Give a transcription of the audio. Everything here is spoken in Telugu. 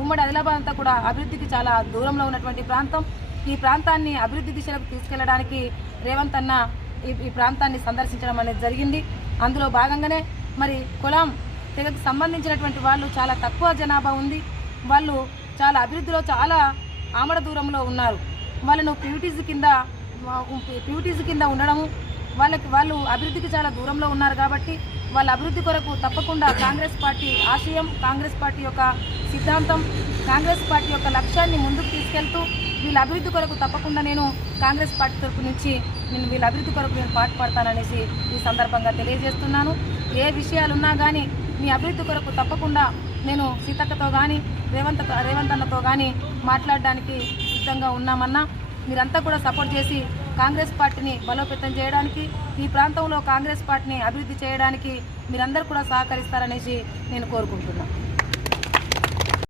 ఉమ్మడి ఆదిలాబాద్ అంతా కూడా అభివృద్ధికి చాలా దూరంలో ఉన్నటువంటి ప్రాంతం. ఈ ప్రాంతాన్ని అభివృద్ధి దిశలకు తీసుకెళ్ళడానికి రేవంత్ అన్న ఈ ఈ ప్రాంతాన్ని సందర్శించడం అనేది జరిగింది. అందులో భాగంగానే మరి కులం తెగకు సంబంధించినటువంటి వాళ్ళు చాలా తక్కువ జనాభా ఉంది. వాళ్ళు చాలా అభివృద్ధిలో చాలా ఆమడ దూరంలో ఉన్నారు. వాళ్ళను ప్యూటీస్ కింద ప్యూటీస్ కింద ఉండడము వాళ్ళకి వాళ్ళు అభివృద్ధికి చాలా దూరంలో ఉన్నారు కాబట్టి వాళ్ళ అభివృద్ధి కొరకు తప్పకుండా కాంగ్రెస్ పార్టీ ఆశయం కాంగ్రెస్ పార్టీ యొక్క సిద్ధాంతం కాంగ్రెస్ పార్టీ యొక్క లక్ష్యాన్ని ముందుకు తీసుకెళ్తూ వీళ్ళ అభివృద్ధి కొరకు తప్పకుండా నేను కాంగ్రెస్ పార్టీ తరపు నుంచి నేను వీళ్ళ అభివృద్ధి కొరకు నేను పాటుపడతాననేసి ఈ సందర్భంగా తెలియజేస్తున్నాను. ఏ విషయాలున్నా కానీ మీ అభివృద్ధి కొరకు తప్పకుండా నేను సీతక్కతో కానీ రేవంత్ రేవంత్ అన్నతో కానీ మాట్లాడడానికి సిద్ధంగా ఉన్నామన్నా మీరంతా కూడా సపోర్ట్ చేసి కాంగ్రెస్ పార్టీని బలోపేతం చేయడానికి ఈ ప్రాంతంలో కాంగ్రెస్ పార్టీని అభివృద్ధి చేయడానికి మీరందరూ కూడా సహకరిస్తారనేసి నేను కోరుకుంటున్నాను